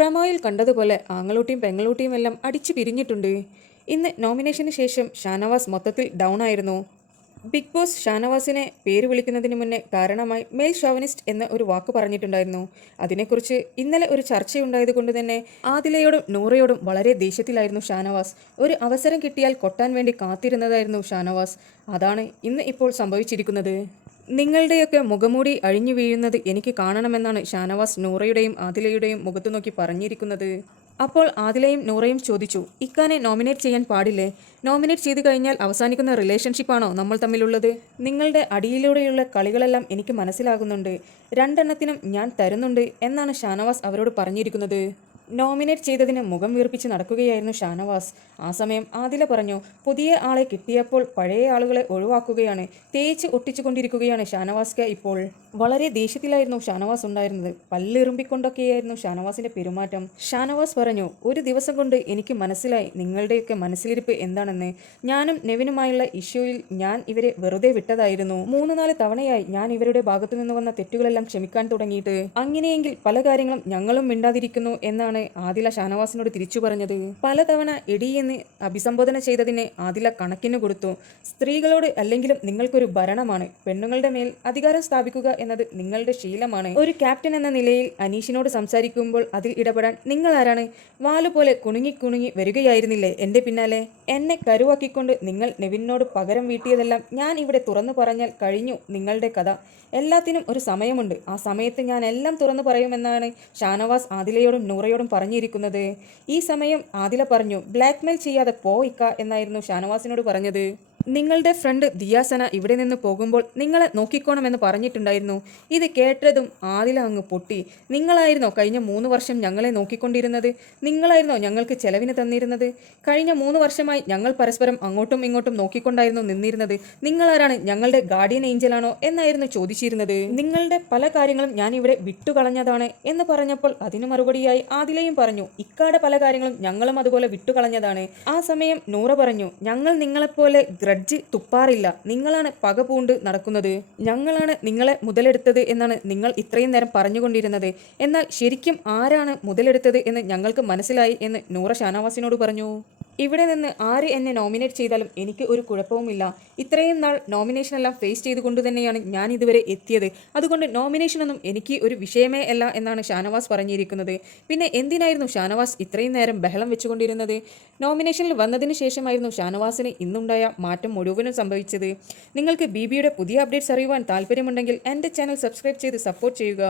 പ്രമോയിൽ കണ്ടതുപോലെ ആങ്ങളൂട്ടിയും പെങ്ങളൂട്ടിയും എല്ലാം അടിച്ചു പിരിഞ്ഞിട്ടുണ്ട്. ഇന്ന് നോമിനേഷന് ശേഷം ഷാനവാസ് മൊത്തത്തിൽ ഡൗൺ ആയിരുന്നു. ബിഗ് ബോസ് ഷാനവാസിനെ പേര് വിളിക്കുന്നതിന് മുന്നേ കാരണമായി മെയിൽ ഷോവനിസ്റ്റ് എന്ന ഒരു വാക്ക് പറഞ്ഞിട്ടുണ്ടായിരുന്നു. അതിനെക്കുറിച്ച് ഇന്നലെ ഒരു ചർച്ചയുണ്ടായത് കൊണ്ട് തന്നെ ആദിലയോടും നൂറയോടും വളരെ ദേഷ്യത്തിലായിരുന്നു ഷാനവാസ്. ഒരു അവസരം കിട്ടിയാൽ കൊട്ടാൻ വേണ്ടി കാത്തിരുന്നതായിരുന്നു ഷാനവാസ്. അതാണ് ഇന്ന് ഇപ്പോൾ സംഭവിച്ചിരിക്കുന്നത്. നിങ്ങളുടെയൊക്കെ മുഖമൂടി അഴിഞ്ഞു വീഴുന്നത് എനിക്ക് കാണണമെന്നാണ് ഷാനവാസ് നൂറയുടെയും ആദിലയുടെയും മുഖത്തു നോക്കി പറഞ്ഞിരിക്കുന്നത്. അപ്പോൾ ആദിലയും നൂറയും ചോദിച്ചു, ഇക്കാനെ നോമിനേറ്റ് ചെയ്യാൻ പാടില്ലേ? നോമിനേറ്റ് ചെയ്തു കഴിഞ്ഞാൽ അവസാനിക്കുന്ന റിലേഷൻഷിപ്പാണോ നമ്മൾ തമ്മിലുള്ളത്? നിങ്ങളുടെ അടിയിലൂടെയുള്ള കളികളെല്ലാം എനിക്ക് മനസ്സിലാകുന്നുണ്ട്. രണ്ടെണ്ണത്തിനും ഞാൻ തരുന്നുണ്ട് എന്നാണ് ഷാനവാസ് അവരോട് പറഞ്ഞിരിക്കുന്നത്. നോമിനേറ്റ് ചെയ്തതിന് മുഖം വീർപ്പിച്ച് നടക്കുകയായിരുന്നു ഷാനവാസ്. ആ സമയം ആദില പറഞ്ഞു, പുതിയ ആളെ കിട്ടിയപ്പോൾ പഴയ ആളുകളെ ഒഴിവാക്കുകയാണ്, തേച്ച് ഒട്ടിച്ചുകൊണ്ടിരിക്കുകയാണ് ഷാനവാസ്ക ഇപ്പോൾ. വളരെ ദേഷ്യത്തിലായിരുന്നു ഷാനവാസ് ഉണ്ടായിരുന്നത്. പല്ലെറുമ്പിക്കൊണ്ടൊക്കെയായിരുന്നു ഷാനവാസിന്റെ പെരുമാറ്റം. ഷാനവാസ് പറഞ്ഞു, ഒരു ദിവസം കൊണ്ട് എനിക്ക് മനസ്സിലായി നിങ്ങളുടെയൊക്കെ മനസ്സിലിരിപ്പ് എന്താണെന്ന്. ഞാനും നെവിനുമായുള്ള ഇഷ്യൂയിൽ ഞാൻ ഇവരെ വെറുതെ വിട്ടതായിരുന്നു. 3-4 തവണയായി ഞാൻ ഇവരുടെ ഭാഗത്തു നിന്ന് വന്ന തെറ്റുകളെല്ലാം ക്ഷമിക്കാൻ തുടങ്ങിയിട്ട്. അങ്ങനെയെങ്കിൽ പല കാര്യങ്ങളും ഞങ്ങളും മിണ്ടാതിരിക്കുന്നു എന്നാണ് ആദില ഷാനവാസിനോട് തിരിച്ചു പറഞ്ഞത്. പലതവണ എടിയെന്ന് അഭിസംബോധന ചെയ്തതിന് ആദില കണക്കിന് കൊടുത്തു. സ്ത്രീകളോട് അല്ലെങ്കിലും നിങ്ങൾക്കൊരു ഭരണമാണ്. പെണ്ണുങ്ങളുടെ മേൽ അധികാരം സ്ഥാപിക്കുക എന്നത് നിങ്ങളുടെ ശീലമാണ്. ഒരു ക്യാപ്റ്റൻ എന്ന നിലയിൽ അനീഷിനോട് സംസാരിക്കുമ്പോൾ അതിൽ ഇടപെടാൻ നിങ്ങൾ ആരാണ്? വാലുപോലെ കുണുങ്ങി കുണുങ്ങി വരികയായിരുന്നില്ലേ എന്റെ പിന്നാലെ? എന്നെ കരുവാക്കിക്കൊണ്ട് നിങ്ങൾ നെവിനോട് പകരം വീട്ടിയതെല്ലാം ഞാൻ ഇവിടെ തുറന്നു പറഞ്ഞാൽ കഴിഞ്ഞു നിങ്ങളുടെ കഥ. എല്ലാത്തിനും ഒരു സമയമുണ്ട്. ആ സമയത്ത് ഞാൻ എല്ലാം തുറന്നു പറയുമെന്നാണ് ഷാനവാസ് ആദിലയോടും നൂറയോടും പറഞ്ഞിരിക്കുന്നത്. ഈ സമയം ആദില പറഞ്ഞു, ബ്ലാക്ക്മെയിൽ ചെയ്യാതെ പോയിക്ക എന്നായിരുന്നു ഷാനവാസിനോട് പറഞ്ഞത്. നിങ്ങളുടെ ഫ്രണ്ട് ദിയാസന ഇവിടെ നിന്ന് പോകുമ്പോൾ നിങ്ങളെ നോക്കിക്കോണമെന്ന് പറഞ്ഞിട്ടുണ്ടായിരുന്നു. ഇത് കേട്ടതും ആദില അങ്ങ് പൊട്ടി. നിങ്ങളായിരുന്നോ കഴിഞ്ഞ 3 വർഷം ഞങ്ങളെ നോക്കിക്കൊണ്ടിരുന്നത്? നിങ്ങളായിരുന്നോ ഞങ്ങൾക്ക് ചെലവിന് തന്നിരുന്നത്? കഴിഞ്ഞ 3 വർഷമായി ഞങ്ങൾ പരസ്പരം അങ്ങോട്ടും ഇങ്ങോട്ടും നോക്കിക്കൊണ്ടായിരുന്നു നിന്നിരുന്നത്. നിങ്ങളാരാണ്? ഞങ്ങളുടെ ഗാർഡിയൻ ഏഞ്ചലാണോ എന്നായിരുന്നു ചോദിച്ചിരുന്നത്. നിങ്ങളുടെ പല കാര്യങ്ങളും ഞാൻ ഇവിടെ വിട്ടുകളഞ്ഞതാണ് എന്ന് പറഞ്ഞപ്പോൾ അതിന് മറുപടിയായി ആദിലയും പറഞ്ഞു, ഇക്കാടെ പല കാര്യങ്ങളും ഞങ്ങളും അതുപോലെ വിട്ടുകളഞ്ഞതാണ്. ആ സമയം നൂറ പറഞ്ഞു, ഞങ്ങൾ നിങ്ങളെപ്പോലെ ഗ്രഡ്ജ് തുപ്പാറില്ല. നിങ്ങളാണ് പക പൂണ്ട് നടക്കുന്നത്. ഞങ്ങളാണ് നിങ്ങളെ മുതലെടുത്തത് എന്നാണ് നിങ്ങൾ ഇത്രയും നേരം പറഞ്ഞുകൊണ്ടിരുന്നത്. എന്നാൽ ശരിക്കും ആരാണ് മുതലെടുത്തത് എന്ന് ഞങ്ങൾക്ക് മനസ്സിലായി എന്ന് നൂറ ഷാനവാസിനോട് പറഞ്ഞു. ഇവിടെ നിന്ന് ആര് എന്നെ നോമിനേറ്റ് ചെയ്താലും എനിക്ക് ഒരു കുഴപ്പവുമില്ല. ഇത്രയും നാൾ നോമിനേഷനെല്ലാം ഫേസ് ചെയ്തുകൊണ്ട് തന്നെയാണ് ഞാൻ ഇതുവരെ എത്തിയത്. അതുകൊണ്ട് നോമിനേഷനൊന്നും എനിക്ക് ഒരു വിഷയമേ അല്ല എന്നാണ് ഷാനവാസ് പറഞ്ഞിരിക്കുന്നത്. പിന്നെ എന്തിനായിരുന്നു ഷാനവാസ് ഇത്രയും നേരം ബഹളം വെച്ചുകൊണ്ടിരുന്നത്? നോമിനേഷനിൽ വന്നതിന് ശേഷമായിരുന്നു ഷാനവാസിന് ഇന്നുണ്ടായ മാറ്റം മുഴുവനും സംഭവിച്ചത്. നിങ്ങൾക്ക് ബിബിയുടെ പുതിയ അപ്ഡേറ്റ്സ് അറിയുവാൻ താല്പര്യമുണ്ടെങ്കിൽ എൻ്റെ ചാനൽ സബ്സ്ക്രൈബ് ചെയ്ത് സപ്പോർട്ട് ചെയ്യുക.